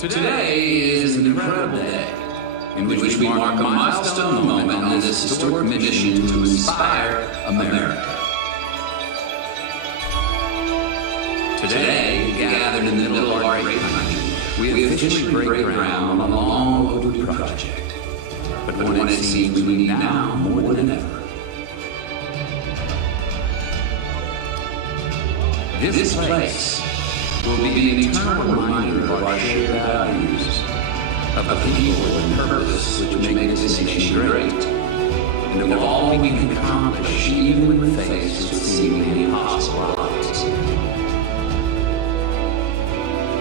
Today is an incredible day in which we mark a milestone moment on this historic mission to inspire America. Today, gathered in the middle of our great country, we officially break ground on a long overdue project, but one it seems we need now more than ever. This place will be an eternal reminder of our shared values, of the people and purpose which make this nation great, and of all we can accomplish even when faced with seemingly impossible odds.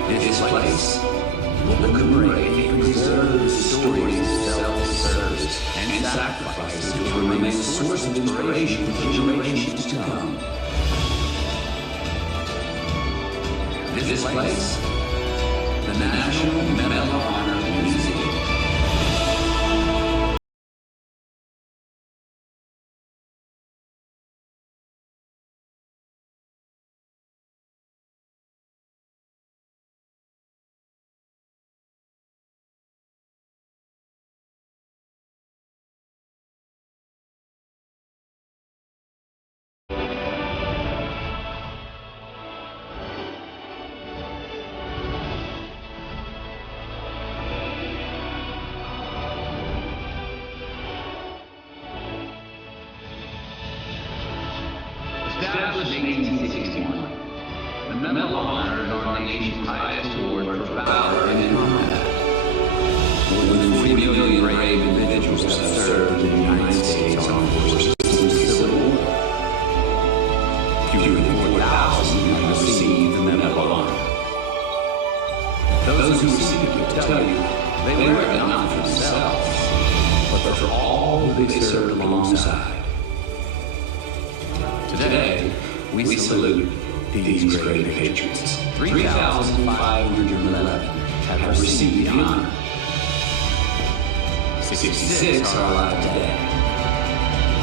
This place will commemorate and preserve the stories of self-service and sacrifices which will remain a source of inspiration for generations to come. This place, the National Medal of Honor Museum. Established in 1861, the Medal of Honor is our nation's highest award for valor in combat. More than 3 million brave individuals have served in the United States Armed Forces since the Civil War. Fewer than 4,000 have received the Medal of Honor. Those who receive it will tell you they wear it not for themselves, but for all who they served alongside. Today, we salute these great patriots. 3,511 have received the honor. 66 are alive today.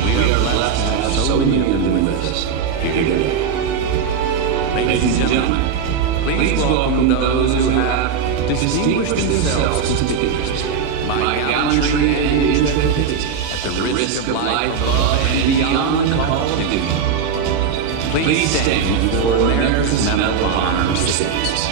We are blessed to have so many of them with us here today. Ladies and gentlemen, please welcome those who have distinguished themselves conspicuously by gallantry and intrepidity at the risk of life above and beyond the call of duty. Please stand for America's Medal of Honor recipients.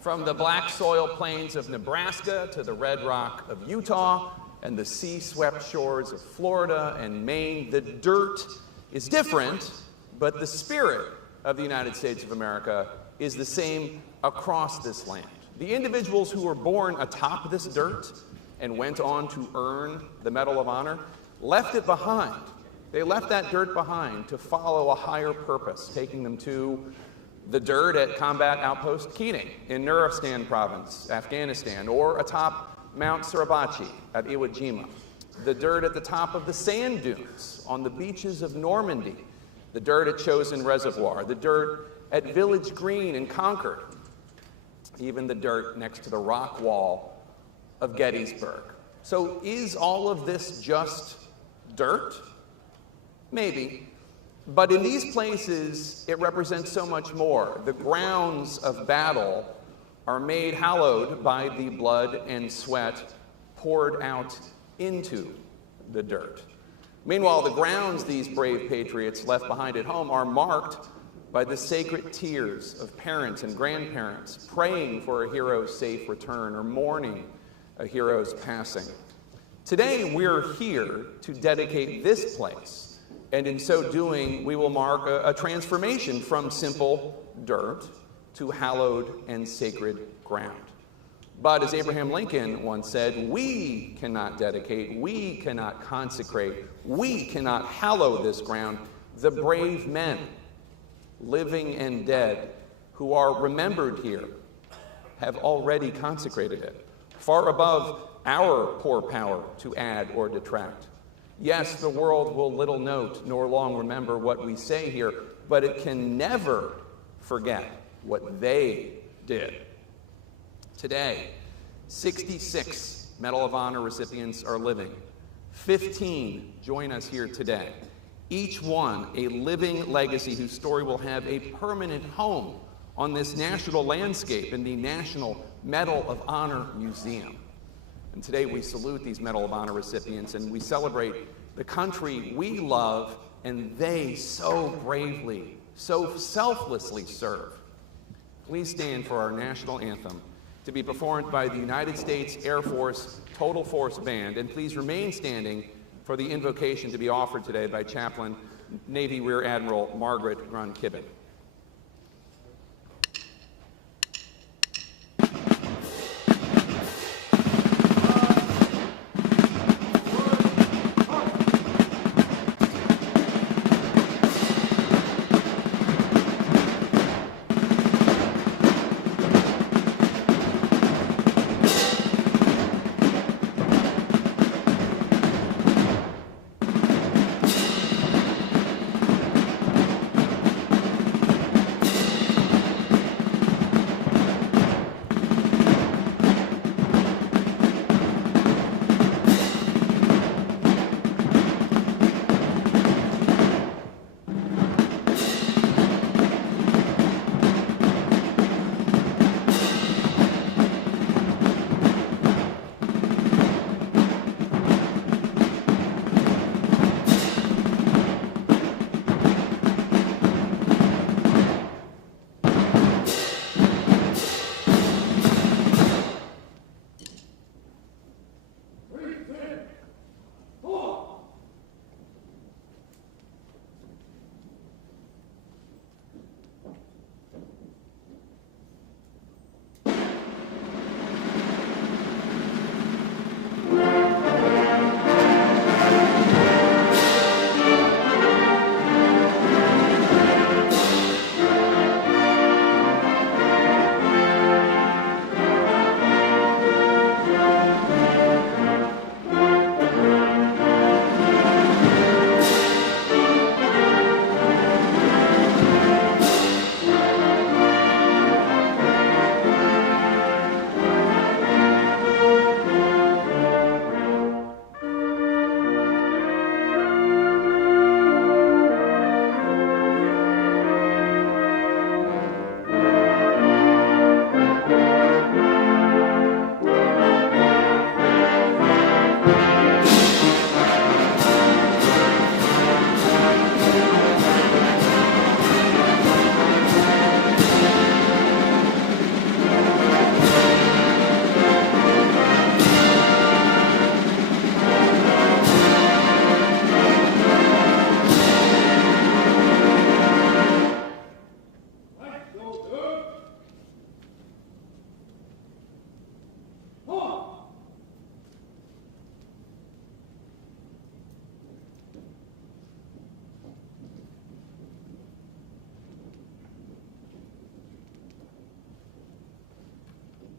From the black soil plains of Nebraska to the red rock of Utah and the sea-swept shores of Florida and Maine, the dirt is different, but the spirit of the United States of America is the same across this land. The individuals who were born atop this dirt and went on to earn the Medal of Honor left it behind. They left that dirt behind to follow a higher purpose, taking them to the dirt at Combat Outpost Keating in Nuristan Province, Afghanistan, or atop Mount Suribachi at Iwo Jima, the dirt at the top of the sand dunes on the beaches of Normandy, the dirt at Chosin Reservoir, the dirt at Village Green in Concord, even the dirt next to the rock wall of Gettysburg. So is all of this just dirt? Maybe. But in these places, it represents so much more. The grounds of battle are made hallowed by the blood and sweat poured out into the dirt. Meanwhile, the grounds these brave patriots left behind at home are marked by the sacred tears of parents and grandparents praying for a hero's safe return or mourning a hero's passing. Today, we're here to dedicate this place. And in so doing, we will mark a transformation from simple dirt to hallowed and sacred ground. But as Abraham Lincoln once said, we cannot dedicate, we cannot consecrate, we cannot hallow this ground. The brave men, living and dead, who are remembered here, have already consecrated it, far above our poor power to add or detract. Yes, the world will little note nor long remember what we say here, but it can never forget what they did. Today, 66 Medal of Honor recipients are living. 15 join us here today. Each one a living legacy whose story will have a permanent home on this national landscape in the National Medal of Honor Museum. And today we salute these Medal of Honor recipients and we celebrate the country we love and they so bravely, so selflessly serve. Please stand for our national anthem to be performed by the United States Air Force Total Force Band. And please remain standing for the invocation to be offered today by Chaplain Navy Rear Admiral Margaret Grun-Kibben.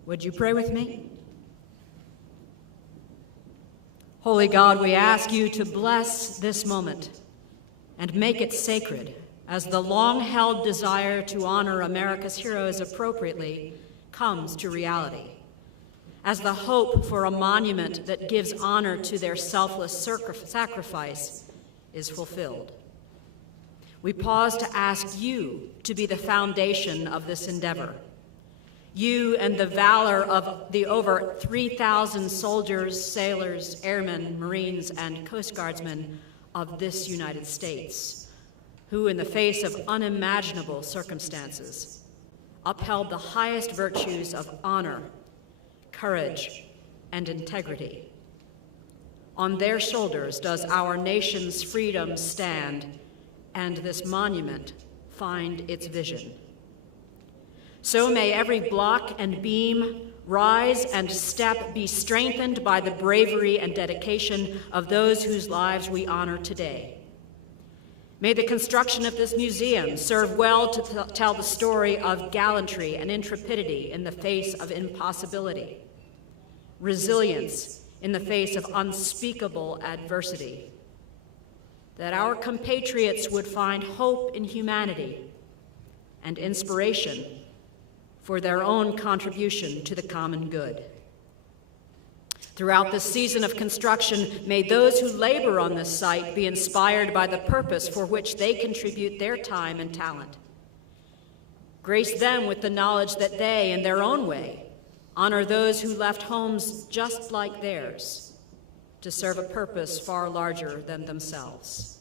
Would you pray with me? Holy God, we ask you to bless this moment and make it sacred as the long-held desire to honor America's heroes appropriately comes to reality, as the hope for a monument that gives honor to their selfless sacrifice is fulfilled. We pause to ask you to be the foundation of this endeavor. You and the valor of the over 3,000 soldiers, sailors, airmen, Marines, and Coast Guardsmen of this United States, who in the face of unimaginable circumstances upheld the highest virtues of honor, courage, and integrity. On their shoulders does our nation's freedom stand, and this monument find its vision. So may every block and beam, rise and step be strengthened by the bravery and dedication of those whose lives we honor today. May the construction of this museum serve well to tell the story of gallantry and intrepidity in the face of impossibility, resilience in the face of unspeakable adversity, that our compatriots would find hope in humanity and inspiration for their own contribution to the common good. Throughout this season of construction, may those who labor on this site be inspired by the purpose for which they contribute their time and talent. Grace them with the knowledge that they, in their own way, honor those who left homes just like theirs to serve a purpose far larger than themselves.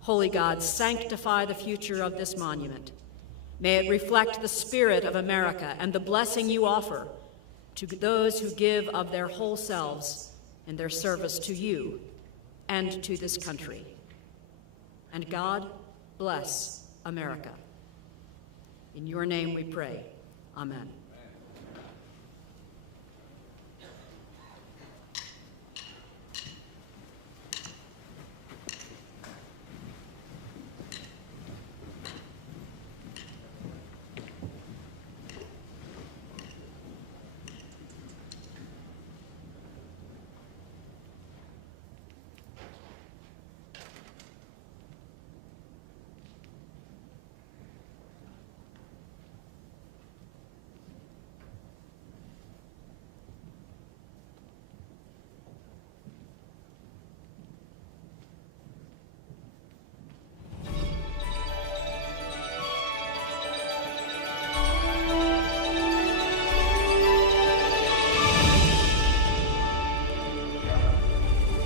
Holy God, sanctify the future of this monument. May it reflect the spirit of America and the blessing you offer to those who give of their whole selves in their service to you and to this country. And God, bless America. In your name we pray. Amen.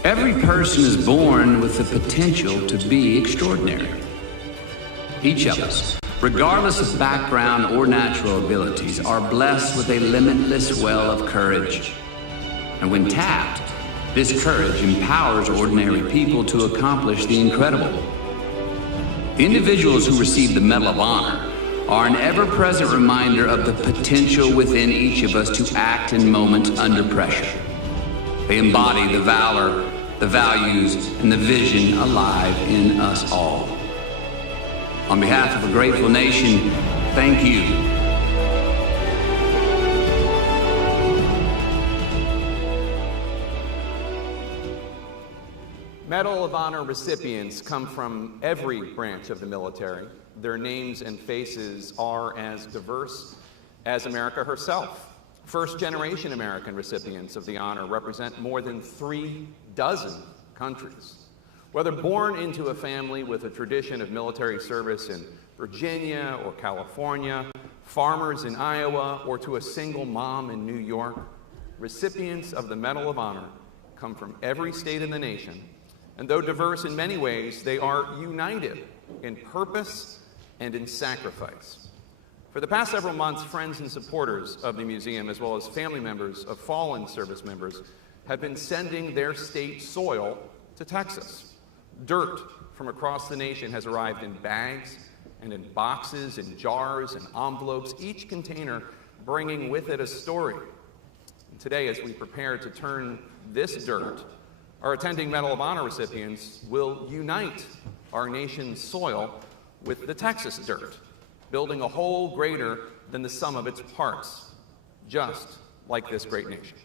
Every person is born with the potential to be extraordinary. Each of us, regardless of background or natural abilities, are blessed with a limitless well of courage. And when tapped, this courage empowers ordinary people to accomplish the incredible. The individuals who receive the Medal of Honor are an ever-present reminder of the potential within each of us to act in moments under pressure. They embody the valor, the values, and the vision alive in us all. On behalf of a grateful nation, thank you. Medal of Honor recipients come from every branch of the military. Their names and faces are as diverse as America herself. First-generation American recipients of the honor represent more than 36 countries. Whether born into a family with a tradition of military service in Virginia or California, farmers in Iowa, or to a single mom in New York, recipients of the Medal of Honor come from every state in the nation, and though diverse in many ways, they are united in purpose and in sacrifice. For the past several months, friends and supporters of the museum, as well as family members of fallen service members, have been sending their state soil to Texas. Dirt from across the nation has arrived in bags and in boxes, in jars and envelopes, each container bringing with it a story. And today, as we prepare to turn this dirt, our attending Medal of Honor recipients will unite our nation's soil with the Texas dirt, building a whole greater than the sum of its parts, just like this great nation.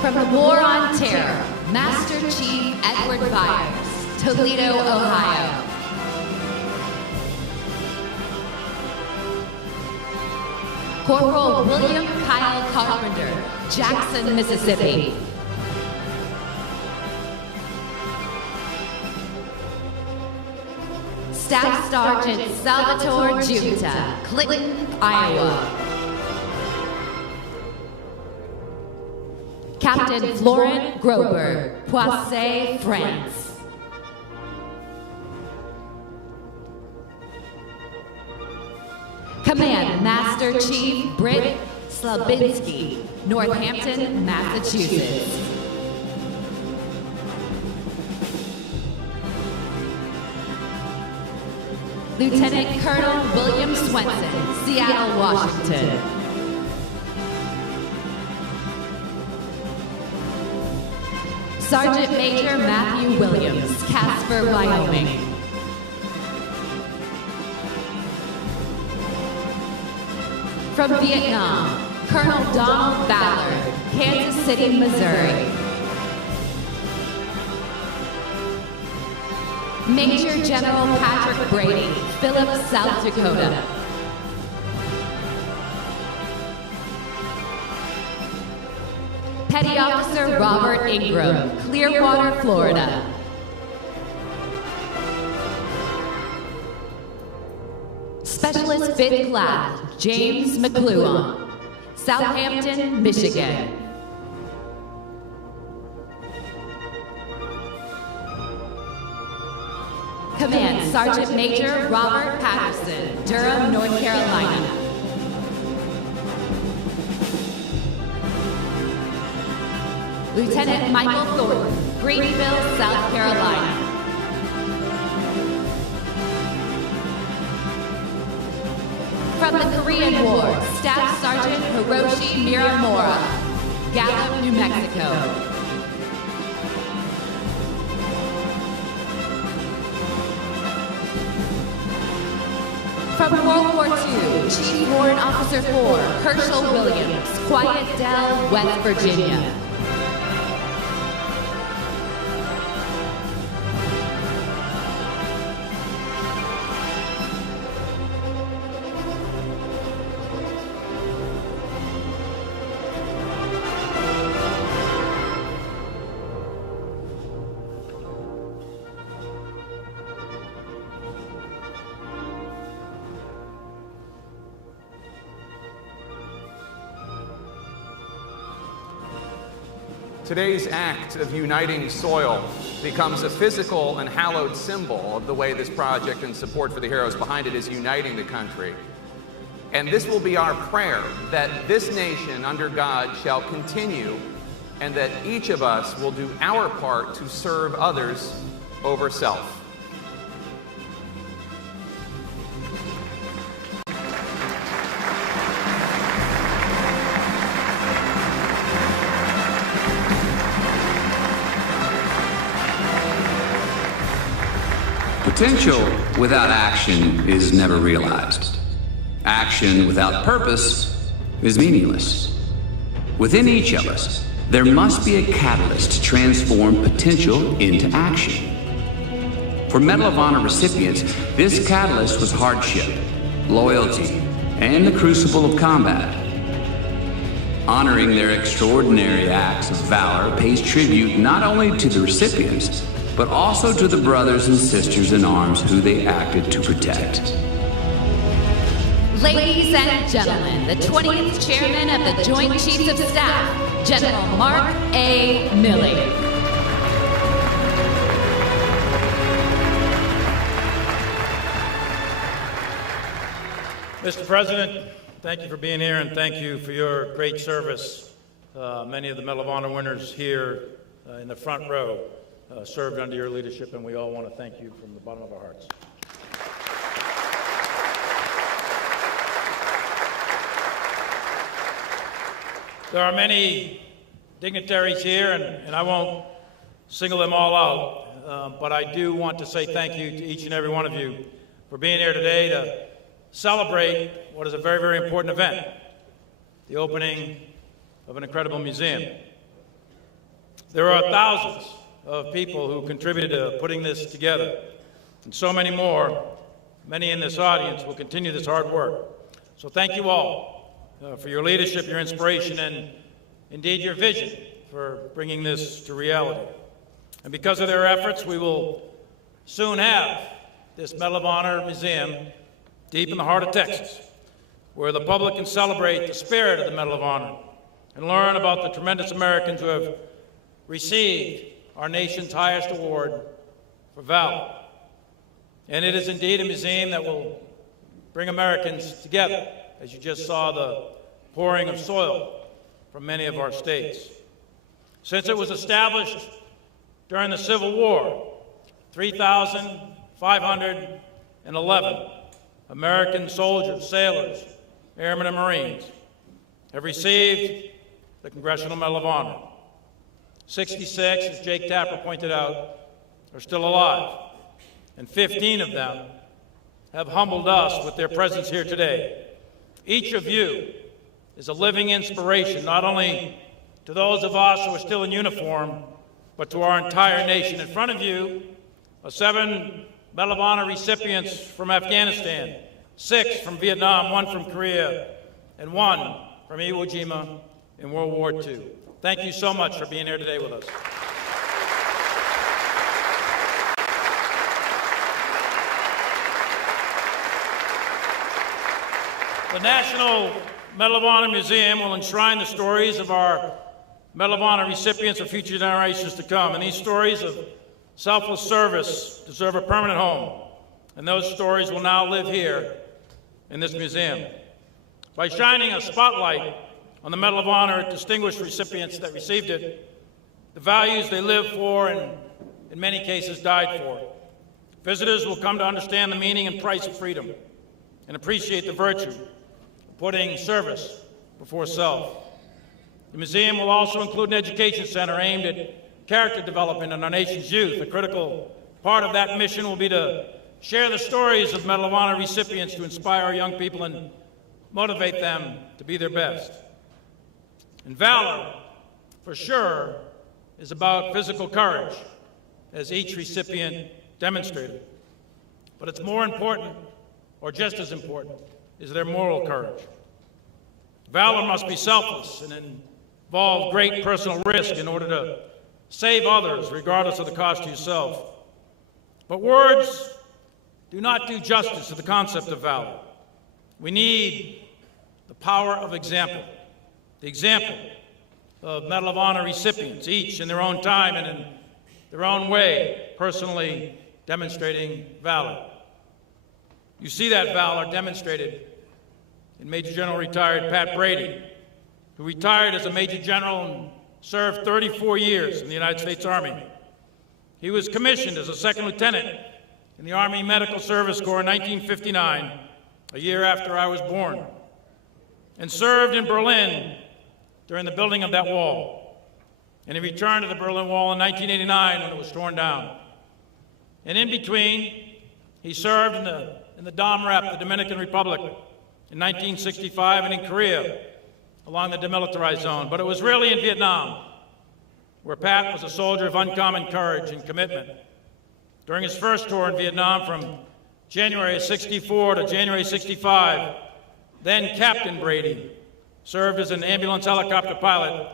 From the War on Terror, Master Chief Edward Byers, Toledo, Ohio. Corporal William Kyle Carpenter, Jackson, Mississippi. Staff Sergeant Salvatore Giunta, Clinton, Iowa. Captain Florent Groberg, Poissy, France. Command Master Chief Britt Slabinski, Northampton, Massachusetts. Lieutenant Colonel William Swenson, Seattle, Washington. Sergeant Major Matthew Williams, Casper, Wyoming. From Vietnam, Colonel Donald Ballard, Kansas City, Missouri. Major General Patrick Brady, Phillips, South Dakota. Petty Officer Robert Ingram, Clearwater, Florida. Specialist Bid Class, James McLuhan, Southampton, Michigan. Command Sergeant Major Robert Patterson, Durham, North Carolina. Lieutenant Michael Thornton, Greenville, South Carolina. From the Korean War, Staff Sergeant Hiroshi Miramura, Gallup, New Mexico. From World War II, Chief Warrant Officer 4, Herschel Williams, Quietdale, West Virginia. Today's act of uniting soil becomes a physical and hallowed symbol of the way this project and support for the heroes behind it is uniting the country. And this will be our prayer, that this nation under God shall continue, and that each of us will do our part to serve others over self. Potential without action is never realized. Action without purpose is meaningless. Within each of us, there must be a catalyst to transform potential into action. For Medal of Honor recipients, this catalyst was hardship, loyalty, and the crucible of combat. Honoring their extraordinary acts of valor pays tribute not only to the recipients, but also to the brothers and sisters in arms who they acted to protect. Ladies and gentlemen, the 20th Chairman of the Joint Chiefs of Staff, General Mark A. Milley. Mr. President, thank you for being here, and thank you for your great service. Many of the Medal of Honor winners here in the front row served under your leadership, and we all want to thank you from the bottom of our hearts. There are many dignitaries here, and I won't single them all out, but I do want to say thank you to each and every one of you for being here today to celebrate what is a very, very important event, the opening of an incredible museum. There are thousands of people who contributed to putting this together, and so many more, many in this audience, will continue this hard work. So thank you all for your leadership, your inspiration, and indeed your vision for bringing this to reality. And because of their efforts, we will soon have this Medal of Honor Museum deep in the heart of Texas, where the public can celebrate the spirit of the Medal of Honor and learn about the tremendous Americans who have received our nation's highest award for valor. And it is indeed a museum that will bring Americans together, as you just saw the pouring of soil from many of our states. Since it was established during the Civil War, 3,511 American soldiers, sailors, airmen, and Marines have received the Congressional Medal of Honor. 66, as Jake Tapper pointed out, are still alive, and 15 of them have humbled us with their presence here today. Each of you is a living inspiration, not only to those of us who are still in uniform, but to our entire nation. In front of you are 7 Medal of Honor recipients from Afghanistan, 6 from Vietnam, 1 from Korea, and 1 from Iwo Jima in World War II. Thank you so much for being here today with us. The National Medal of Honor Museum will enshrine the stories of our Medal of Honor recipients for future generations to come. And these stories of selfless service deserve a permanent home. And those stories will now live here in this museum. By shining a spotlight on the Medal of Honor distinguished recipients that received it, the values they lived for and in many cases died for, visitors will come to understand the meaning and price of freedom and appreciate the virtue of putting service before self. The museum will also include an education center aimed at character development in our nation's youth. A critical part of that mission will be to share the stories of Medal of Honor recipients to inspire our young people and motivate them to be their best. And valor, for sure, is about physical courage, as each recipient demonstrated. But it's more important, or just as important, is their moral courage. Valor must be selfless and involve great personal risk in order to save others, regardless of the cost to yourself. But words do not do justice to the concept of valor. We need the power of example, the example of Medal of Honor recipients, each in their own time and in their own way, personally demonstrating valor. You see that valor demonstrated in Major General retired Pat Brady, who retired as a Major General and served 34 years in the United States Army. He was commissioned as a second lieutenant in the Army Medical Service Corps in 1959, a year after I was born, and served in Berlin during the building of that wall. And he returned to the Berlin Wall in 1989 when it was torn down. And in between, he served in the Dom Rep, the Dominican Republic, in 1965, and in Korea, along the demilitarized zone. But it was really in Vietnam, where Pat was a soldier of uncommon courage and commitment. During his first tour in Vietnam from January of 64 to January 65, then Captain Brady served as an ambulance helicopter pilot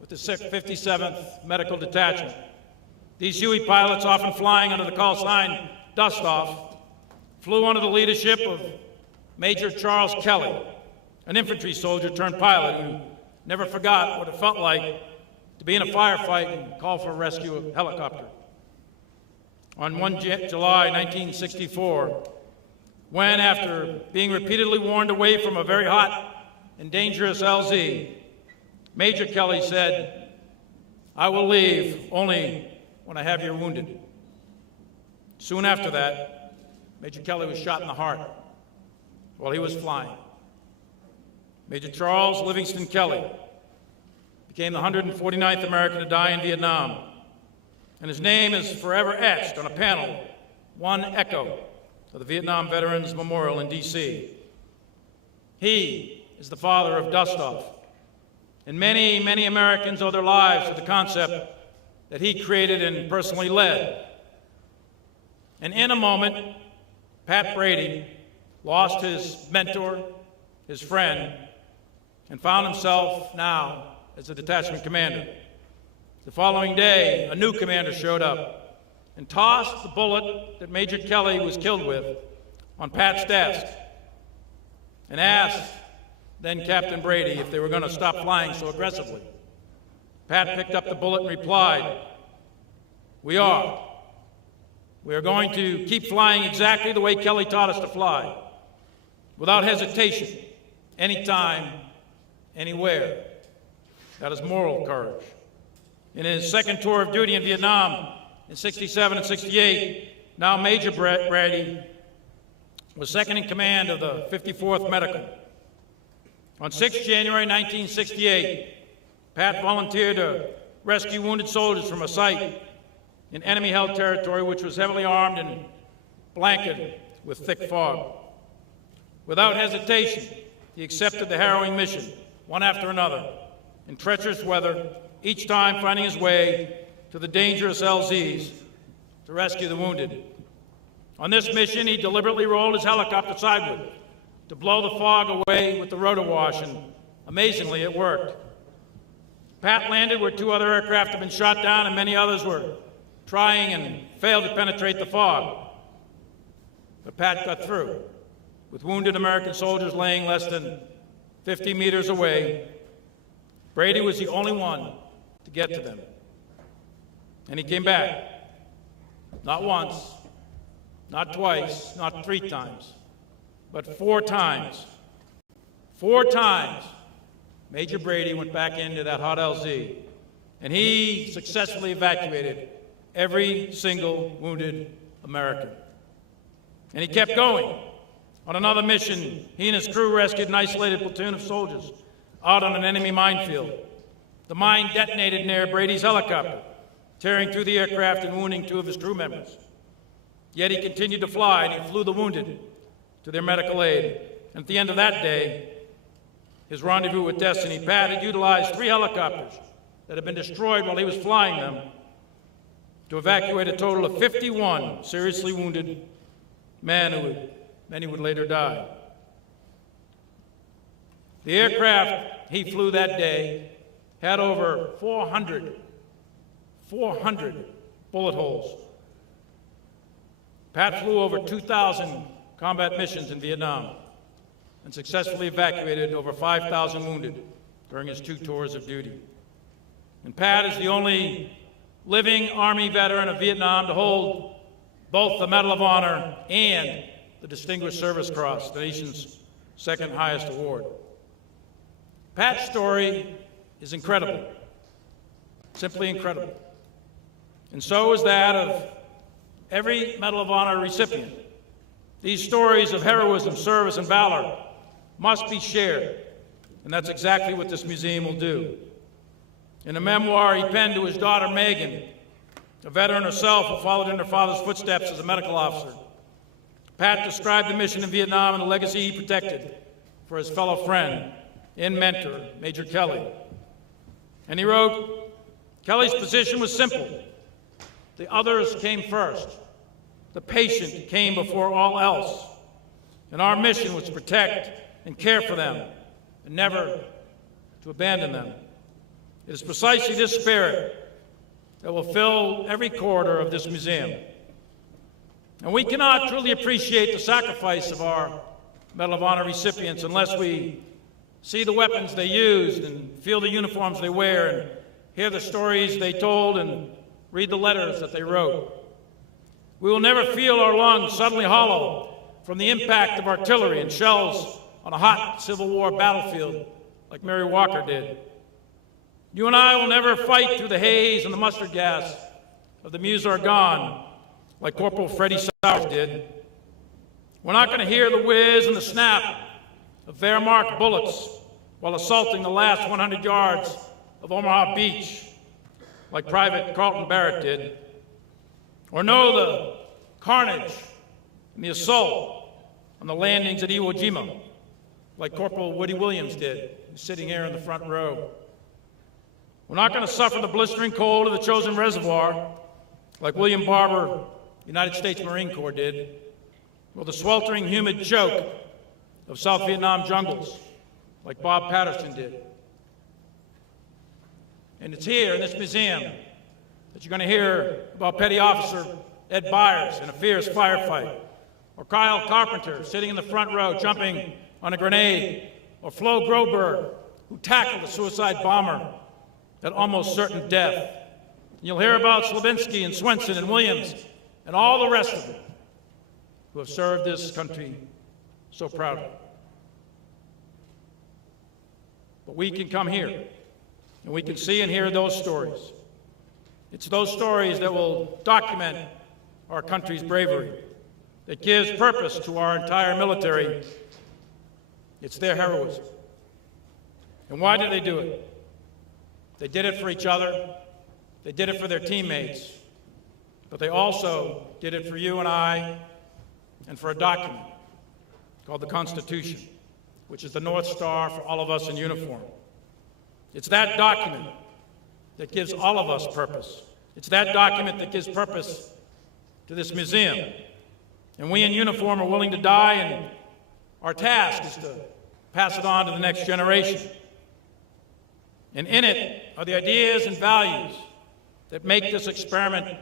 with the 57th Medical Detachment. These Huey pilots, often flying under the call sign Dust Off, flew under the leadership of Major Charles Kelly, an infantry soldier turned pilot who never forgot what it felt like to be in a firefight and call for a rescue helicopter. On 1 July 1964, when, after being repeatedly warned away from a very hot and dangerous LZ, Major Kelly said, "I will leave only when I have you wounded." Soon after that, Major Kelly was shot in the heart while he was flying. Major Charles Livingston Kelly became the 149th American to die in Vietnam, and his name is forever etched on a panel, one echo of the Vietnam Veterans Memorial in D.C. He is the father of Dust Off, and many, many Americans owe their lives to the concept that he created and personally led. And in a moment, Pat Brady lost his mentor, his friend, and found himself now as a detachment commander. The following day, a new commander showed up and tossed the bullet that Major Kelly was killed with on Pat's desk and asked then Captain Brady if they were going to stop flying so aggressively. Pat picked up the bullet and replied, "We are. We are going to keep flying exactly the way Kelly taught us to fly, without hesitation, anytime, anywhere." That is moral courage. In his second tour of duty in Vietnam in 67 and 68, now Major Brady was second in command of the 54th Medical. On 6 January 1968, Pat volunteered to rescue wounded soldiers from a site in enemy-held territory which was heavily armed and blanketed with thick fog. Without hesitation, he accepted the harrowing mission, one after another, in treacherous weather, each time finding his way to the dangerous LZs to rescue the wounded. On this mission, he deliberately rolled his helicopter sideward to blow the fog away with the rotor wash, and amazingly, it worked. Pat landed where 2 other aircraft had been shot down, and many others were trying and failed to penetrate the fog. But Pat got through, with wounded American soldiers laying less than 50 meters away. Brady was the only one to get to them. And he came back. Not once, not twice, not 3 times, but 4 times. 4 times, Major Brady went back into that hot LZ, and he successfully evacuated every single wounded American. And he kept going. On another mission, he and his crew rescued an isolated platoon of soldiers out on an enemy minefield. The mine detonated near Brady's helicopter, tearing through the aircraft and wounding 2 of his crew members. Yet he continued to fly, and he flew the wounded to their medical aid. And at the end of that day, his rendezvous with destiny, Pat had utilized 3 helicopters that had been destroyed while he was flying them to evacuate a total of 51 seriously wounded men many would later die. The aircraft he flew that day had over 400 bullet holes. Pat flew over 2,000 combat missions in Vietnam and successfully evacuated over 5,000 wounded during his 2 tours of duty. And Pat is the only living Army veteran of Vietnam to hold both the Medal of Honor and the Distinguished Service Cross, the nation's 2nd highest award. Pat's story is incredible, simply incredible. And so is that of every Medal of Honor recipient. These stories of heroism, service, and valor must be shared, and that's exactly what this museum will do. In a memoir he penned to his daughter Megan, a veteran herself who followed in her father's footsteps as a medical officer, Pat described the mission in Vietnam and the legacy he protected for his fellow friend and mentor, Major Kelly. And he wrote, "Kelly's position was simple. The others came first. The patient came before all else. And our mission was to protect and care for them and never to abandon them. It is precisely this spirit that will fill every corridor of this museum. And we cannot truly appreciate the sacrifice of our Medal of Honor recipients unless we see the weapons they used and feel the uniforms they wear and hear the stories they told and read the letters that they wrote. We will never feel our lungs suddenly hollow from the impact of artillery and shells on a hot Civil War battlefield like Mary Walker did. You and I will never fight through the haze and the mustard gas of the Meuse-Argonne like Corporal Freddie Sowers did. We're not going to hear the whiz and the snap of Wehrmacht bullets while assaulting the last 100 yards of Omaha Beach like Private Carlton Barrett did, or know the carnage and the assault on the landings at Iwo Jima like Corporal Woody Williams did, who's sitting here in the front row. We're not going to suffer the blistering cold of the Chosin Reservoir like William Barber, United States Marine Corps did, or the sweltering humid choke of South Vietnam jungles like Bob Patterson did. And it's here in this museum that you're going to hear about Petty Officer Ed Byers in a fierce firefight, or Kyle Carpenter sitting in the front row jumping on a grenade, or Flo Groberg, who tackled a suicide bomber at almost certain death. And you'll hear about Slavinsky and Swenson and Williams and all the rest of them who have served this country so proudly. But we can come here and we can see and hear those stories. It's those stories that will document our country's bravery, that gives purpose to our entire military. It's their heroism. And why did they do it? They did it for each other. They did it for their teammates. But they also did it for you and I, and for a document called the Constitution, which is the North Star for all of us in uniform. It's that document that gives all of us purpose. It's that document that gives purpose to this museum. And we in uniform are willing to die, and our task is to pass it on to the next generation. And in it are the ideas and values that make this experiment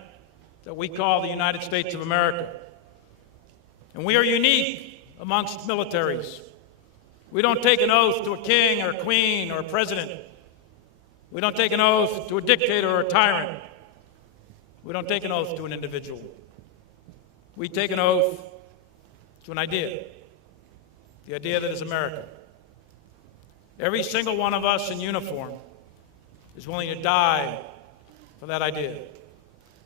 that we call the United States of America. And we are unique amongst militaries. We don't take an oath to a king or a queen or a president. We don't take an oath to a dictator or a tyrant. We don't take an oath to an individual. We take an oath to an idea, the idea that is America. Every single one of us in uniform is willing to die for that idea.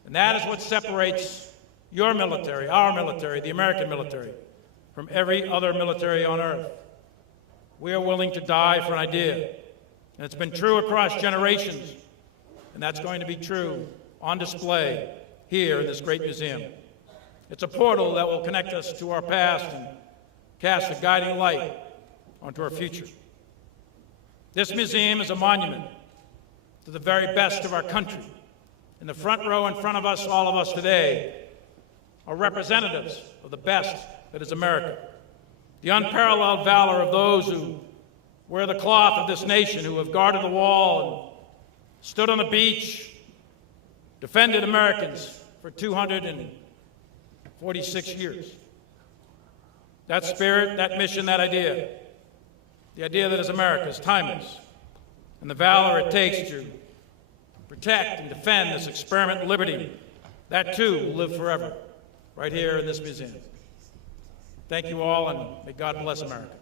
And that is what separates your military, our military, the American military, from every other military on earth. We are willing to die for an idea. And it's been true across generations, and that's going to be true on display here in this great museum. It's a portal that will connect us to our past and cast a guiding light onto our future. This museum is a monument to the very best of our country. In the front row in front of us, all of us today, are representatives of the best that is America. The unparalleled valor of those who wear the cloth of this nation, who have guarded the wall and stood on the beach, defended Americans for 246 years. That spirit, that mission, that idea, the idea that is America, is timeless. And the valor it takes to protect and defend this experiment in liberty, that too will live forever, right here in this museum. Thank you all, and may God bless America.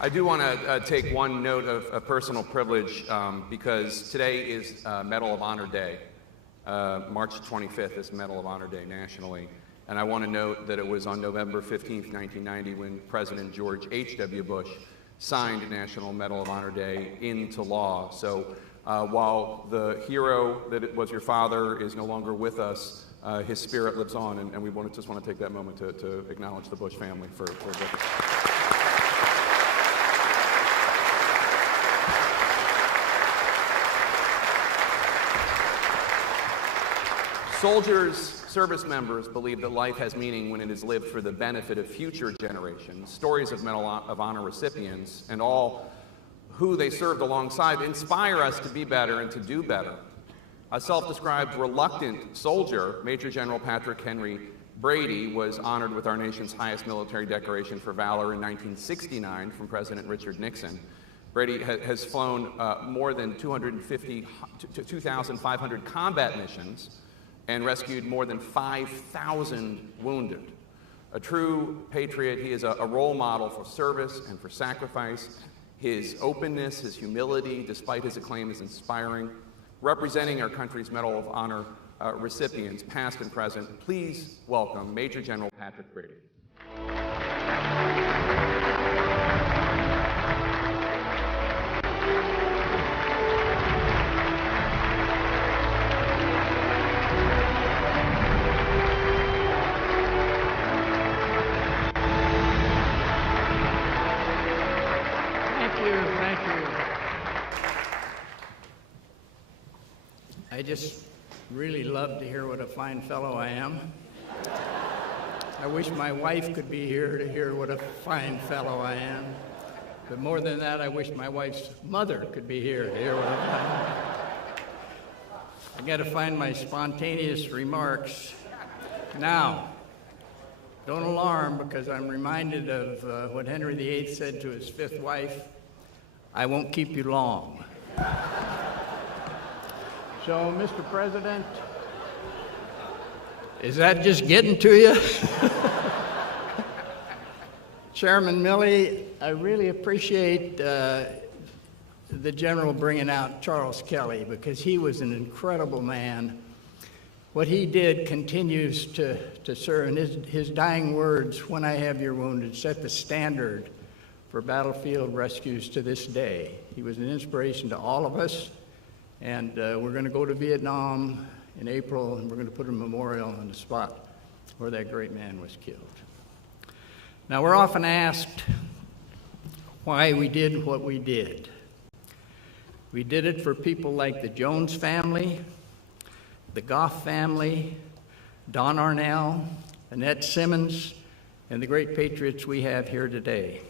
I do want to take one note of personal privilege because today is Medal of Honor Day. March 25th is Medal of Honor Day nationally. And I want to note that it was on November 15th, 1990, when President George H.W. Bush signed National Medal of Honor Day into law. So while the hero that was your father is no longer with us, his spirit lives on, and we just want to take that moment to acknowledge the Bush family for this. Soldiers, service members believe that life has meaning when it is lived for the benefit of future generations. Stories of Medal of Honor recipients and all who they served alongside inspire us to be better and to do better. A self-described reluctant soldier, Major General Patrick Henry Brady, was honored with our nation's highest military decoration for valor in 1969 from President Richard Nixon. Brady has flown more than 2,500 combat missions and rescued more than 5,000 wounded. A true patriot, he is a role model for service and for sacrifice. His openness, his humility, despite his acclaim, is inspiring. Representing our country's Medal of Honor recipients, past and present, please welcome Major General Patrick Brady. I just really love to hear what a fine fellow I am. I wish my wife could be here to hear what a fine fellow I am. But more than that, I wish my wife's mother could be here to hear what a fine. I got to find my spontaneous remarks. Now, don't alarm, because I'm reminded of what Henry VIII said to his fifth wife, "I won't keep you long." So, Mr. President, is that just getting to you? Chairman Milley, I really appreciate the General bringing out Charles Kelly, because he was an incredible man. What he did continues to serve, and his dying words, "When I have your wounded," set the standard for battlefield rescues to this day. He was an inspiration to all of us, and we're going to go to Vietnam in April, and we're going to put a memorial on the spot where that great man was killed. Now, we're often asked why we did what we did. We did it for people like the Jones family, the Goff family, Don Arnell, Annette Simmons, and the great patriots we have here today.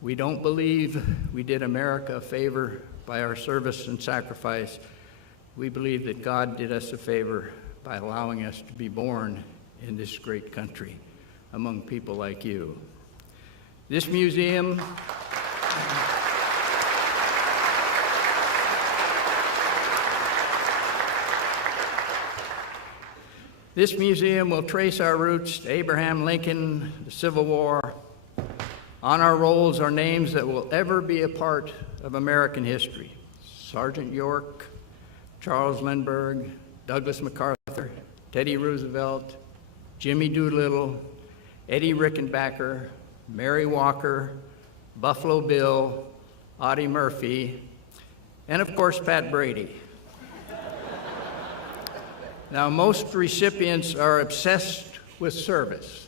We don't believe we did America a favor by our service and sacrifice. We believe that God did us a favor by allowing us to be born in this great country among people like you. This museum will trace our roots to Abraham Lincoln, the Civil War. On our rolls are names that will ever be a part of American history: Sergeant York, Charles Lindbergh, Douglas MacArthur, Teddy Roosevelt, Jimmy Doolittle, Eddie Rickenbacker, Mary Walker, Buffalo Bill, Audie Murphy, and of course, Pat Brady. Now, most recipients are obsessed with service.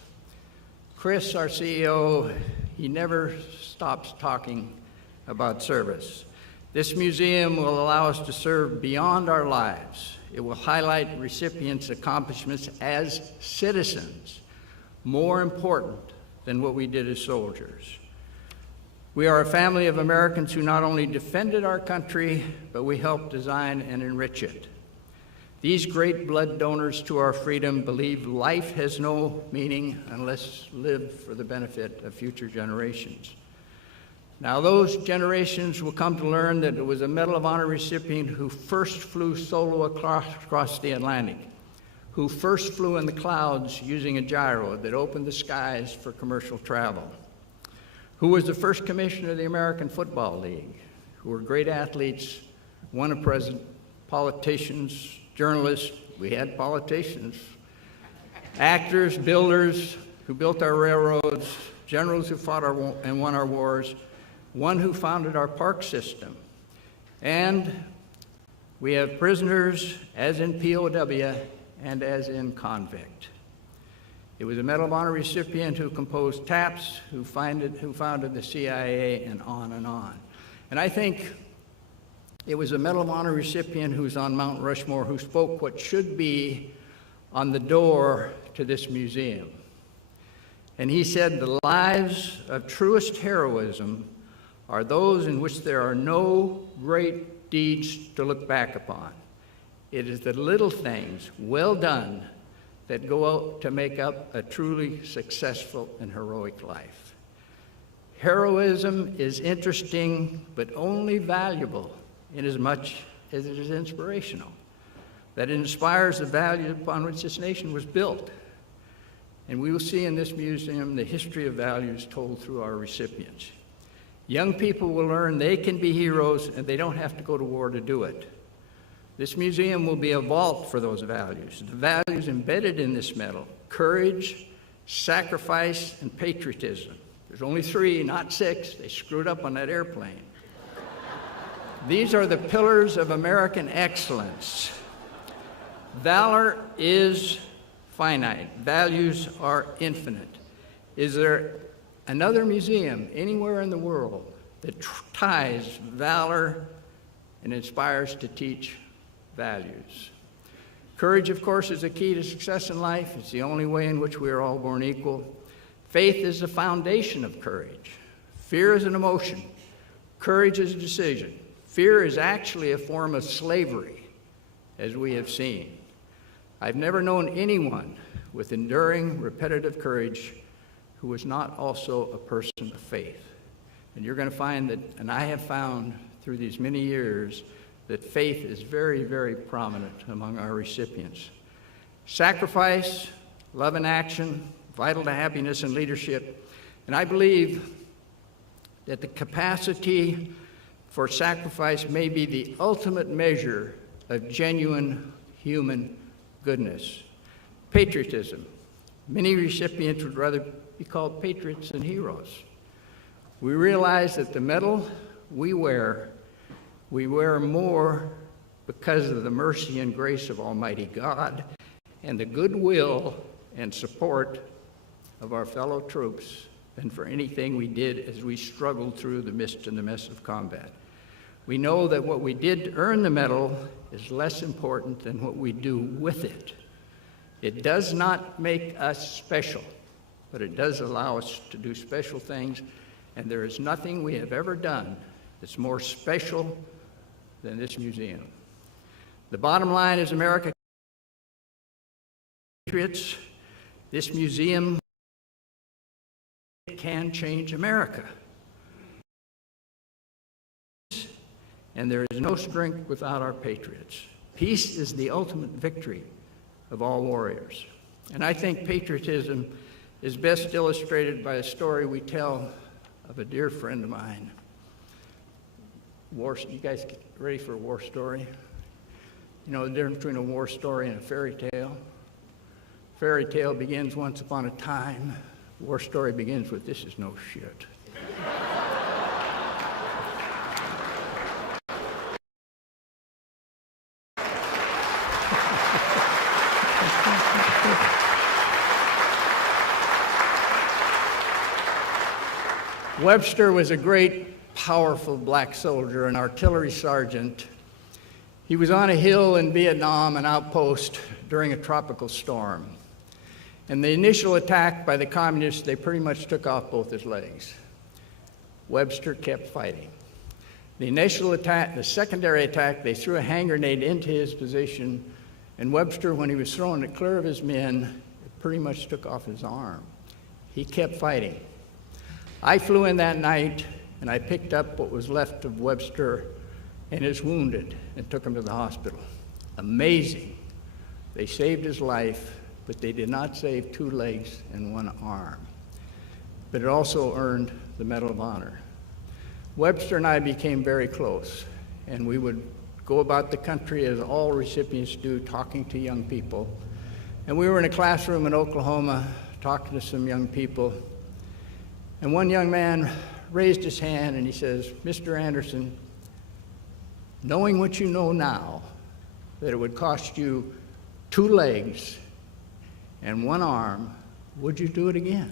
Chris, our CEO, he never stops talking about service. This museum will allow us to serve beyond our lives. It will highlight recipients' accomplishments as citizens, more important than what we did as soldiers. We are a family of Americans who not only defended our country, but we helped design and enrich it. These great blood donors to our freedom believe life has no meaning unless lived for the benefit of future generations. Now, those generations will come to learn that it was a Medal of Honor recipient who first flew solo across the Atlantic, who first flew in the clouds using a gyro that opened the skies for commercial travel, who was the first commissioner of the American Football League, who were great athletes, won a president, politicians, journalists, we had politicians, actors, builders who built our railroads, generals who fought and won our wars, one who founded our park system. And we have prisoners, as in POW and as in convict. It was a Medal of Honor recipient who composed taps, who founded the CIA, and on and on. And I think it was a Medal of Honor recipient who's on Mount Rushmore who spoke what should be on the door to this museum. And he said, "The lives of truest heroism are those in which there are no great deeds to look back upon. It is the little things, well done, that go out to make up a truly successful and heroic life." Heroism is interesting, but only valuable inasmuch as it is inspirational, that it inspires the values upon which this nation was built. And we will see in this museum the history of values told through our recipients. Young people will learn they can be heroes and they don't have to go to war to do it. This museum will be a vault for those values, the values embedded in this medal: courage, sacrifice, and patriotism. There's only 3, not 6. They screwed up on that airplane. These are the pillars of American excellence. Valor is finite. Values are infinite. Is there another museum anywhere in the world that ties valor and inspires to teach values. Courage, of course, is the key to success in life. It's the only way in which we are all born equal. Faith is the foundation of courage. Fear is an emotion. Courage is a decision. Fear is actually a form of slavery, as we have seen. I've never known anyone with enduring, repetitive courage who was not also a person of faith. And you're going to find that, and I have found through these many years, that faith is very, very prominent among our recipients. Sacrifice, love in action, vital to happiness and leadership. And I believe that the capacity for sacrifice may be the ultimate measure of genuine human goodness. Patriotism. Many recipients would rather be called patriots than heroes. We realize that the medal we wear more because of the mercy and grace of Almighty God and the goodwill and support of our fellow troops than for anything we did as we struggled through the mist and the mess of combat. We know that what we did to earn the medal is less important than what we do with it. It does not make us special, but it does allow us to do special things, and there is nothing we have ever done that's more special than this museum. The bottom line is, America patriots, this museum can change America. And there is no strength without our patriots. Peace is the ultimate victory of all warriors. And I think patriotism is best illustrated by a story we tell of a dear friend of mine. You guys get ready for a war story? You know the difference between a war story and a fairy tale? Fairy tale begins once upon a time. War story begins with, this is no shit. Webster was a great, powerful black soldier, an artillery sergeant. He was on a hill in Vietnam, an outpost, during a tropical storm. And the initial attack by the communists, they pretty much took off both his legs. Webster kept fighting. The initial attack, the secondary attack, they threw a hand grenade into his position, and Webster, when he was throwing it clear of his men, it pretty much took off his arm. He kept fighting. I flew in that night, and I picked up what was left of Webster and his wounded and took him to the hospital. Amazing. They saved his life, but they did not save 2 legs and 1 arm. But it also earned the Medal of Honor. Webster and I became very close, and we would go about the country as all recipients do, talking to young people. And we were in a classroom in Oklahoma talking to some young people. And one young man raised his hand and he says, Mr. Anderson, knowing what you know now, that it would cost you 2 legs and 1 arm, would you do it again?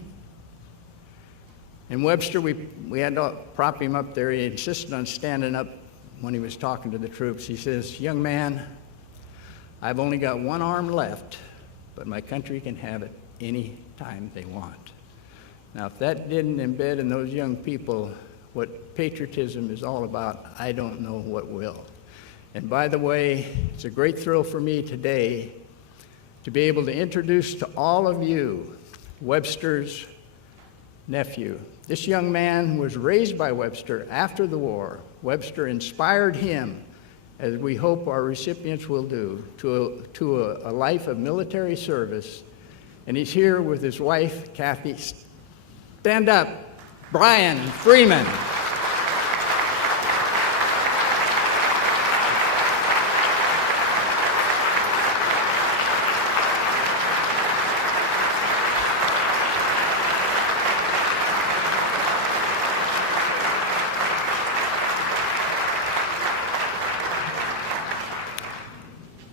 And Webster, we had to prop him up there. He insisted on standing up when he was talking to the troops. He says, young man, I've only got 1 arm left, but my country can have it any time they want. Now, if that didn't embed in those young people what patriotism is all about, I don't know what will. And by the way, it's a great thrill for me today to be able to introduce to all of you Webster's nephew. This young man was raised by Webster after the war. Webster inspired him, as we hope our recipients will do, to a life of military service. And he's here with his wife, Kathy. Stand up, Brian Freeman.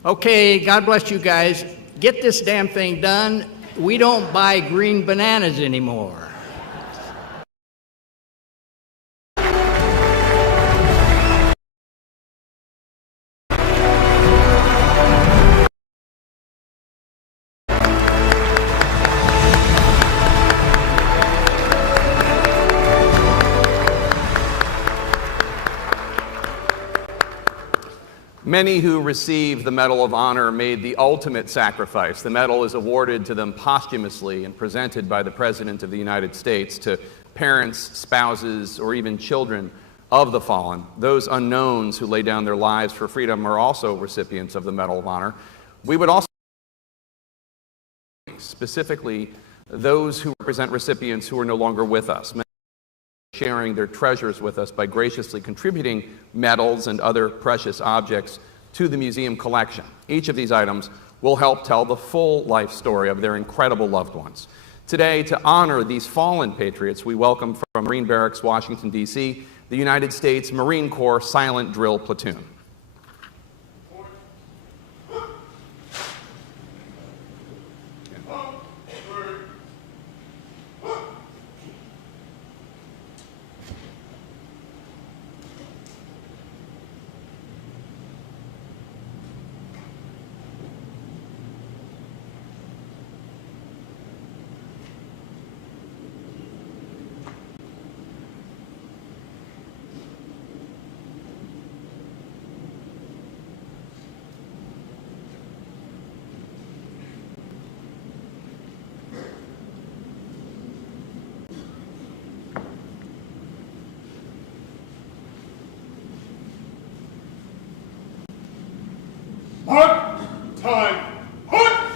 Okay, God bless you guys. Get this damn thing done. We don't buy green bananas anymore. Many who receive the Medal of Honor made the ultimate sacrifice. The medal is awarded to them posthumously and presented by the President of the United States to parents, spouses, or even children of the fallen. Those unknowns who lay down their lives for freedom are also recipients of the Medal of Honor. We would also, specifically, those who represent recipients who are no longer with us, sharing their treasures with us by graciously contributing medals and other precious objects to the museum collection. Each of these items will help tell the full life story of their incredible loved ones. Today, to honor these fallen patriots, we welcome from Marine Barracks, Washington, D.C., the United States Marine Corps Silent Drill Platoon. Mark time. Hut!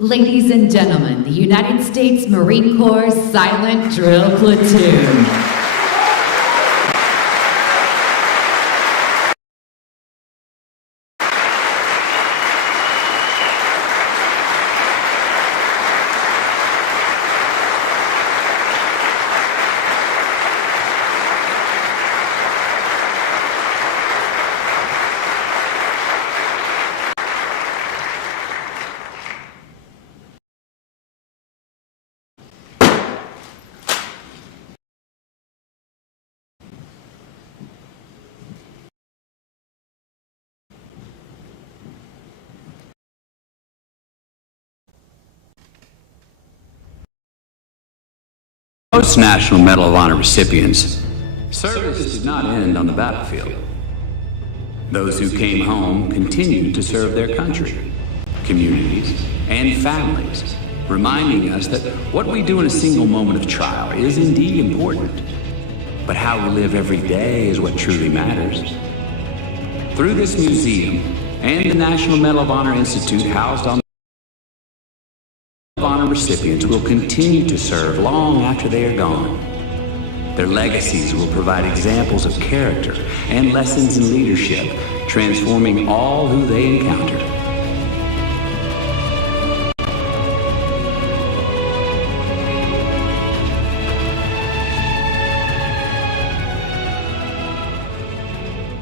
Ladies and gentlemen, the United States Marine Corps Silent Drill Platoon. Most National Medal of Honor recipients, service did not end on the battlefield. Those who came home continued to serve their country, communities, and families, reminding us that what we do in a single moment of trial is indeed important, but how we live every day is what truly matters. Through this museum and the National Medal of Honor Institute housed on honor recipients will continue to serve long after they are gone. Their legacies will provide examples of character and lessons in leadership, transforming all who they encounter.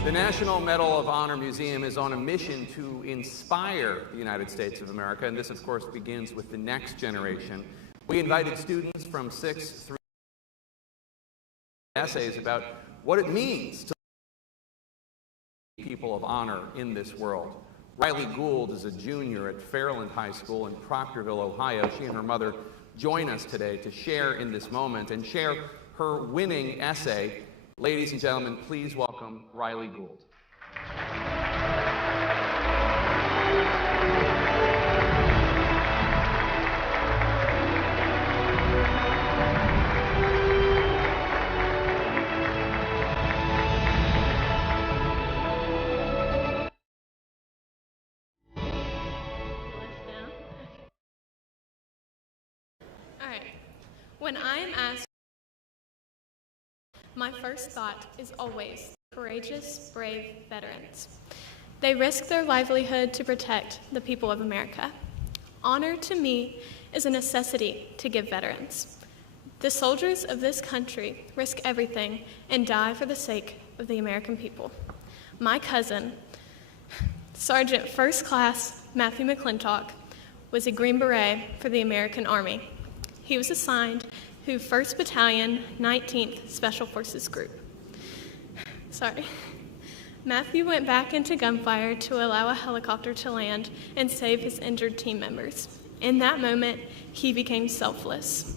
The National Medal of Honor Museum is on a mission to inspire the United States of America, and this, of course, begins with the next generation. We invited students from 6th through essays about what it means to be people of honor in this world. Riley Gould is a junior at Fairland High School in Proctorville, Ohio. She and her mother join us today to share in this moment and share her winning essay. Ladies and gentlemen, please welcome Riley Gould. All right. When I am asked, my first thought is always courageous, brave veterans. They risk their livelihood to protect the people of America. Honor to me is a necessity to give veterans. The soldiers of this country risk everything and die for the sake of the American people. My cousin, Sergeant First Class Matthew McClintock, was a Green Beret for the American Army. He was assigned to 1st Battalion, 19th Special Forces Group. Matthew went back into gunfire to allow a helicopter to land and save his injured team members. In that moment, he became selfless.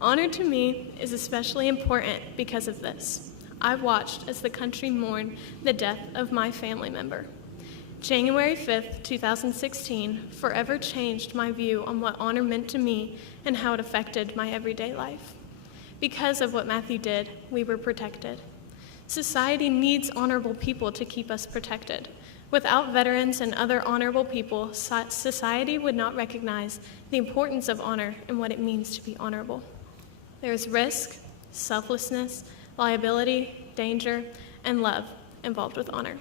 Honor to me is especially important because of this. I watched as the country mourned the death of my family member. January 5th, 2016 forever changed my view on what honor meant to me and how it affected my everyday life. Because of what Matthew did, we were protected. Society needs honorable people to keep us protected. Without veterans and other honorable people, society would not recognize the importance of honor and what it means to be honorable. There is risk, selflessness, liability, danger, and love involved with honor.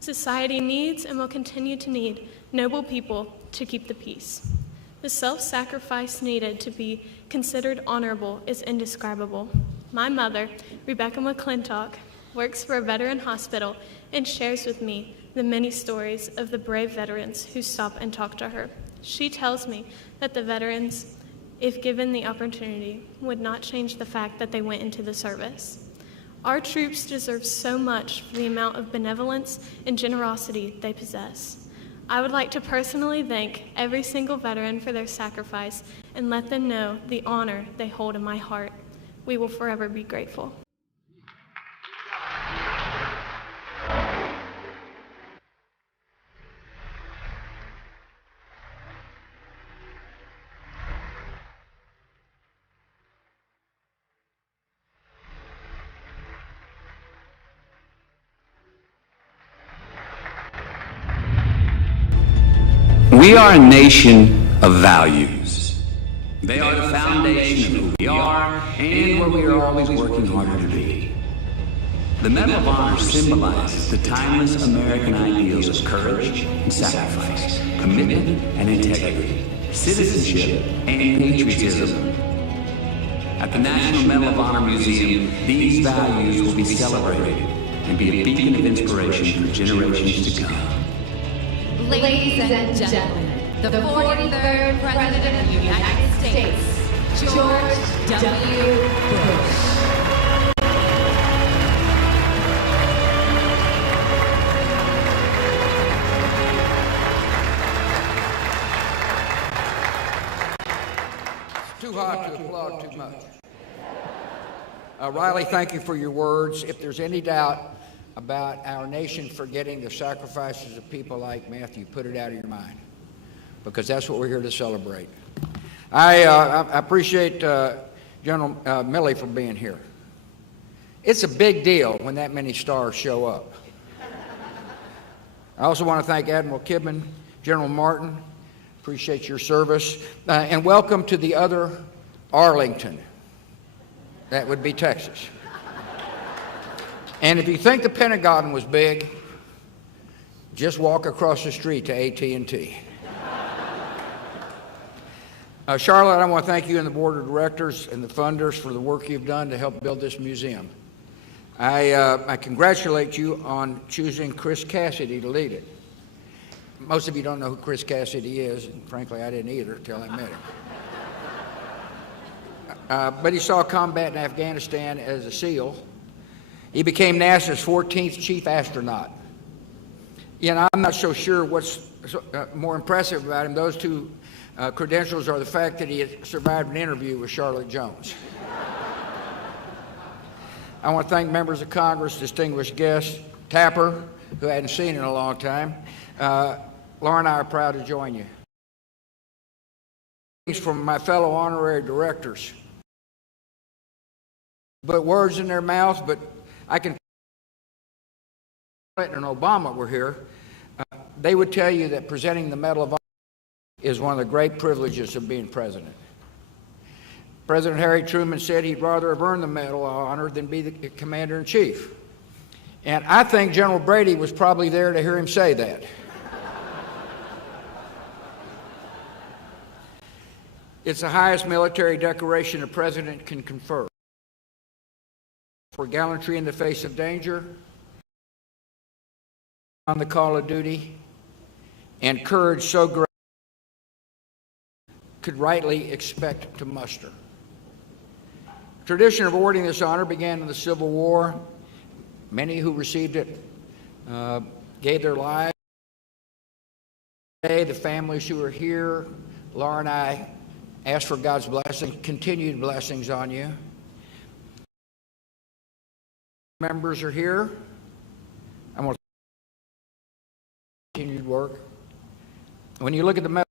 Society needs and will continue to need noble people to keep the peace. The self-sacrifice needed to be considered honorable is indescribable. My mother, Rebecca McClintock, works for a veteran hospital and shares with me the many stories of the brave veterans who stop and talk to her. She tells me that the veterans, if given the opportunity, would not change the fact that they went into the service. Our troops deserve so much for the amount of benevolence and generosity they possess. I would like to personally thank every single veteran for their sacrifice and let them know the honor they hold in my heart. We will forever be grateful. We are a nation of values. They are the foundation of who we are and where we are always working harder to be. The Medal of Honor symbolizes the timeless American ideals of courage and sacrifice, commitment and integrity, citizenship and patriotism. At the National Medal of Honor Museum, these values will be celebrated and be a beacon of inspiration for generations to come. Ladies and gentlemen, the 43rd President of the United States, George W. Bush. Too hot to applaud too much. Riley, thank you for your words. If there's any doubt about our nation forgetting the sacrifices of people like Matthew, put it out of your mind, because that's what we're here to celebrate. I appreciate General Milley for being here. It's a big deal when that many stars show up. I also want to thank Admiral Kidman, General Martin. Appreciate your service. And welcome to the other Arlington. That would be Texas. And if you think the Pentagon was big, just walk across the street to AT&T. Charlotte, I want to thank you and the board of directors and the funders for the work you've done to help build this museum. I congratulate you on choosing Chris Cassidy to lead it. Most of you don't know who Chris Cassidy is, and frankly, I didn't either until I met him. But he saw combat in Afghanistan as a SEAL. He became NASA's 14th chief astronaut. You know, I'm not so sure what's more impressive about him. Those two credentials are the fact that he had survived an interview with Charlotte Jones. I want to thank members of Congress, distinguished guests, Tapper, who I hadn't seen in a long time. Laura and I are proud to join you. From my fellow honorary directors. Put words in their mouths, but I can. Clinton and Obama were here. They would tell you that presenting the Medal of Honor is one of the great privileges of being president. President Harry Truman said he'd rather have earned the Medal of Honor than be the commander-in-chief. And I think General Brady was probably there to hear him say that. It's the highest military decoration a president can confer. For gallantry in the face of danger, on the call of duty, and courage so great could rightly expect to muster. Tradition of awarding this honor began in the Civil War. Many who received it gave their lives. Today, the families who are here, Laura and I ask for God's blessing, continued blessings on you. Members are here. I want to continued work. When you look at the medal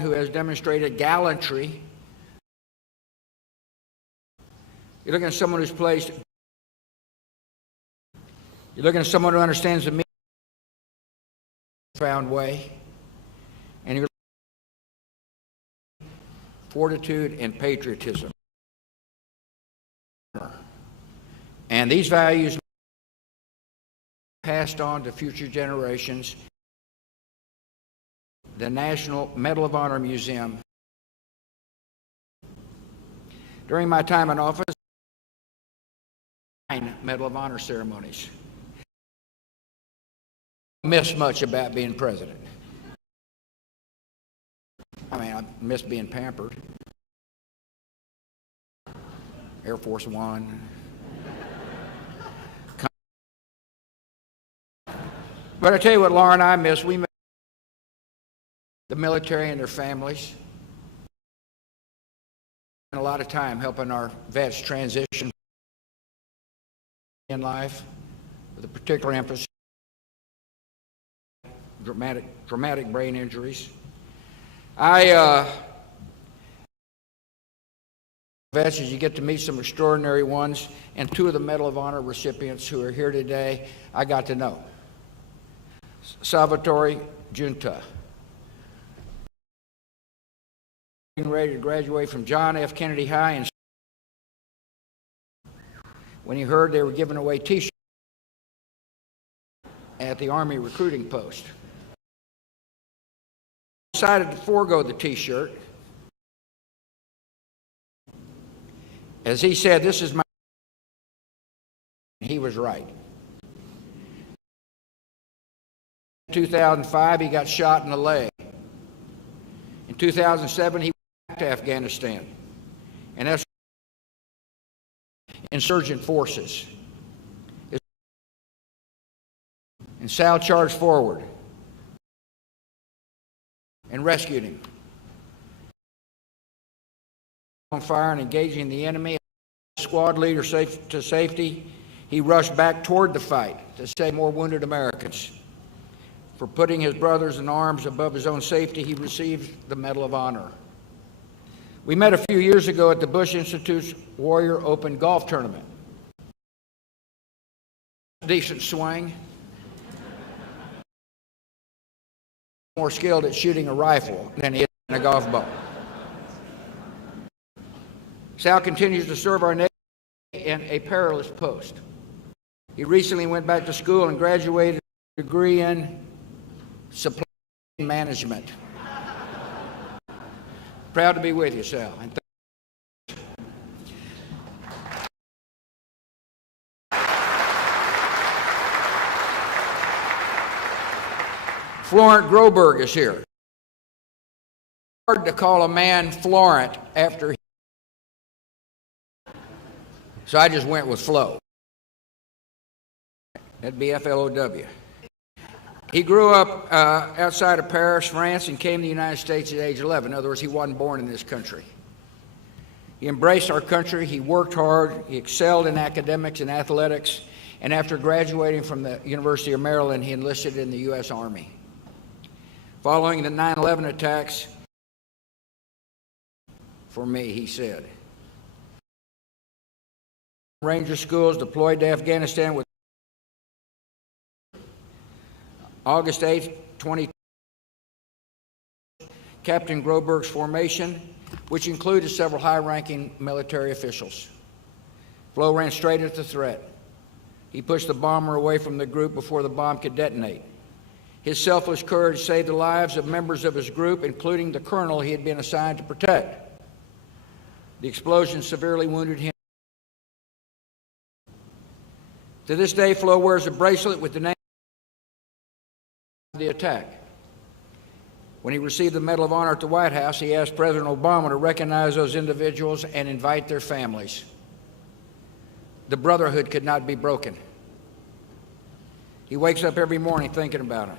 who has demonstrated gallantry, you're looking at someone who's placed. You're looking at someone who understands the meaning in a profound way, and you're fortitude and patriotism. And these values passed on to future generations. The National Medal of Honor Museum. During my time in office, 9 Medal of Honor ceremonies. I miss much about being president. I mean, I miss being pampered. Air Force One. But I tell you what Laura and I miss. We miss the military and their families. And a lot of time helping our vets transition in life with a particular emphasis on dramatic brain injuries. Vets, as you get to meet some extraordinary ones, and 2 of the Medal of Honor recipients who are here today, I got to know. Salvatore junta. Getting ready to graduate from John F. Kennedy High, and when he heard they were giving away T-shirts at the Army recruiting post, he decided to forego the T-shirt. As he said, "This is my..." He was right. In 2005, he got shot in the leg. In 2007, he went back to Afghanistan, and that's insurgent forces. And Sal charged forward and rescued him. On fire and engaging the enemy, squad leader to safety, he rushed back toward the fight to save more wounded Americans. For putting his brothers in arms above his own safety, he received the Medal of Honor. We met a few years ago at the Bush Institute's Warrior Open Golf Tournament. Decent swing. More skilled at shooting a rifle than he is in a golf ball. Sal continues to serve our nation in a perilous post. He recently went back to school and graduated with a degree in supply chain management. Proud to be with you, Sal. And Florent Groberg is here. Hard to call a man Florent after he... So I just went with Flo. That'd be F-L-O-W. He grew up outside of Paris, France, and came to the United States at age 11. In other words, he wasn't born in this country. He embraced our country. He worked hard. He excelled in academics and athletics. And after graduating from the University of Maryland, he enlisted in the U.S. Army. Following the 9/11 attacks, for me, he said, Ranger schools deployed to Afghanistan with August 8, 2020, Captain Groberg's formation, which included several high-ranking military officials. Flo ran straight at the threat. He pushed the bomber away from the group before the bomb could detonate. His selfless courage saved the lives of members of his group, including the colonel he had been assigned to protect. The explosion severely wounded him. To this day, Flo wears a bracelet with the name of the attack. When he received the Medal of Honor at the White House, he asked President Obama to recognize those individuals and invite their families. The brotherhood could not be broken. He wakes up every morning thinking about it.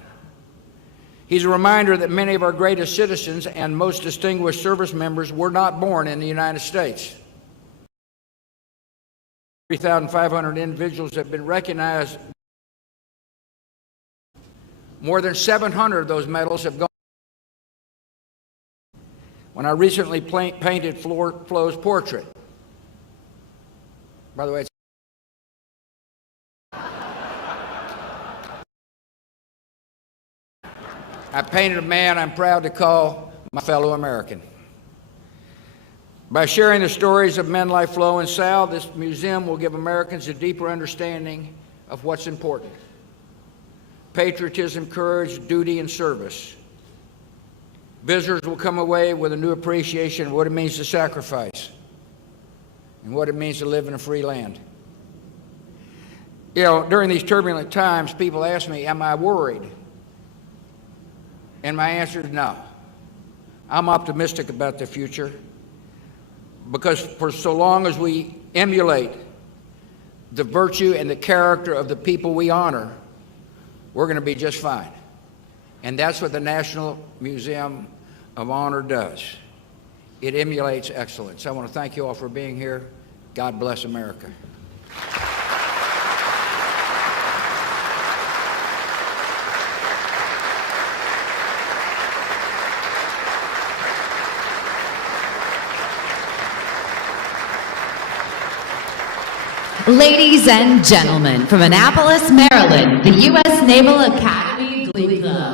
He's a reminder that many of our greatest citizens and most distinguished service members were not born in the United States. 3,500 individuals have been recognized. More than 700 of those medals have gone. When I recently painted Flo's portrait, by the way, I painted a man I'm proud to call my fellow American. By sharing the stories of men like Flo and Sal, this museum will give Americans a deeper understanding of what's important: patriotism, courage, duty, and service. Visitors will come away with a new appreciation of what it means to sacrifice and what it means to live in a free land. You know, during these turbulent times, people ask me, am I worried? And my answer is no. I'm optimistic about the future, because for so long as we emulate the virtue and the character of the people we honor, we're going to be just fine. And that's what the National Museum of Honor does. It emulates excellence. I want to thank you all for being here. God bless America. Ladies and gentlemen, from Annapolis, Maryland, the U.S. Naval Academy Glee Club.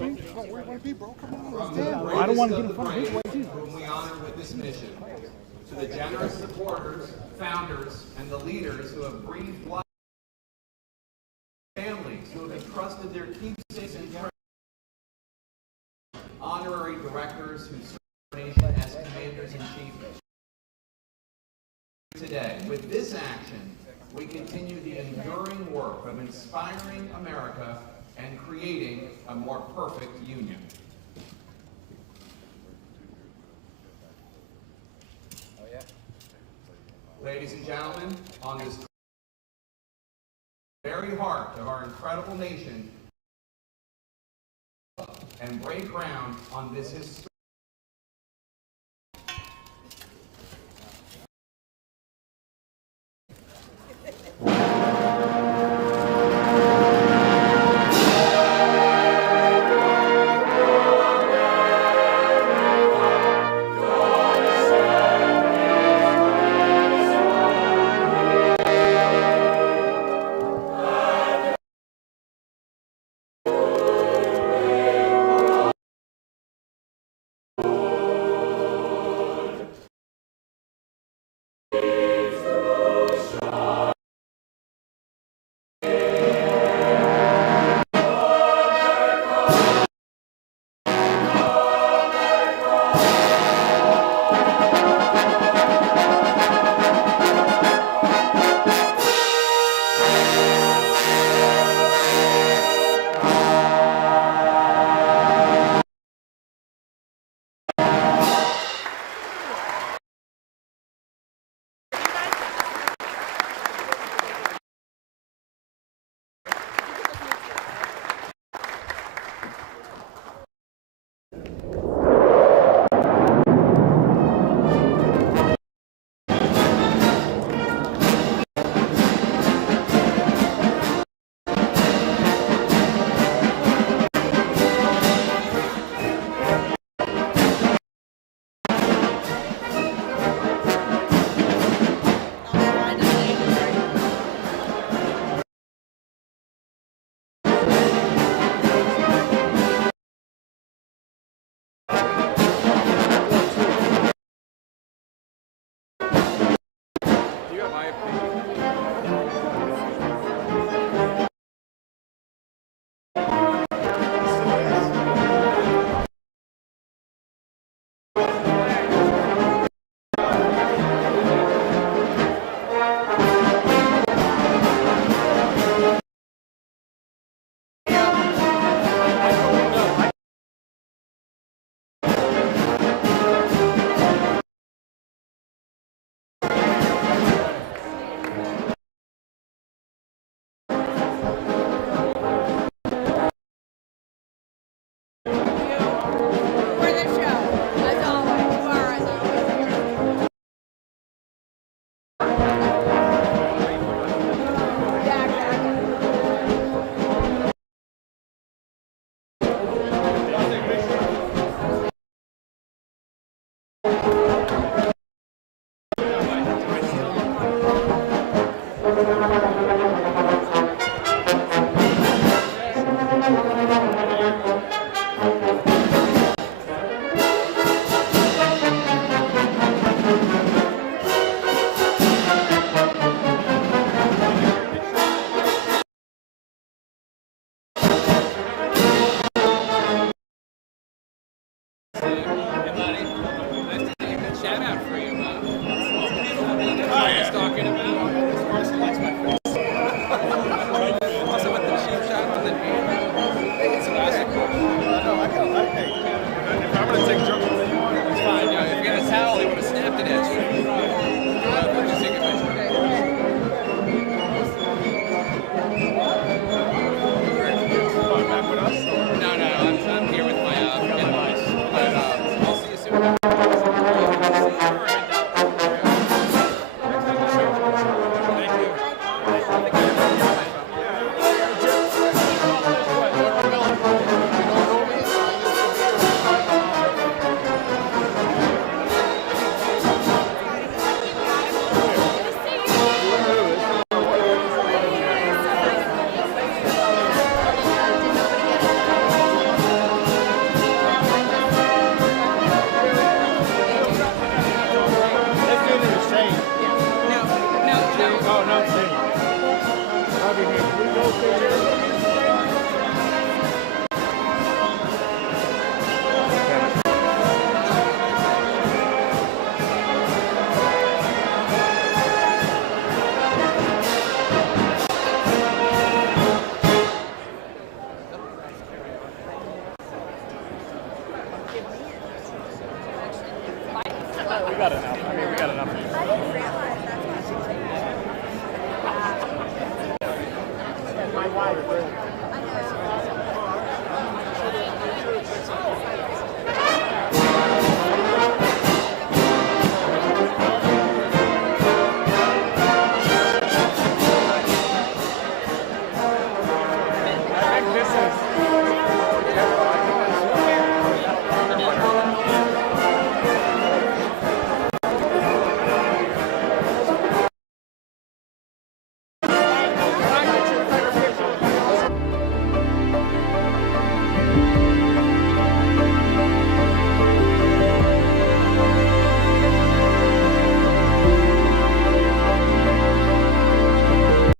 I don't want to get in front of his way too. Whom we honor with this mission, to the generous supporters, founders, and the leaders who have breathed life, families who have entrusted their keepsakes and honorary directors who serve our nation as commanders-in-chief. Today, with this action, we continue the enduring work of inspiring America and creating a more perfect union. Ladies and gentlemen, on this very heart of our incredible nation, and break ground on this historic Bye.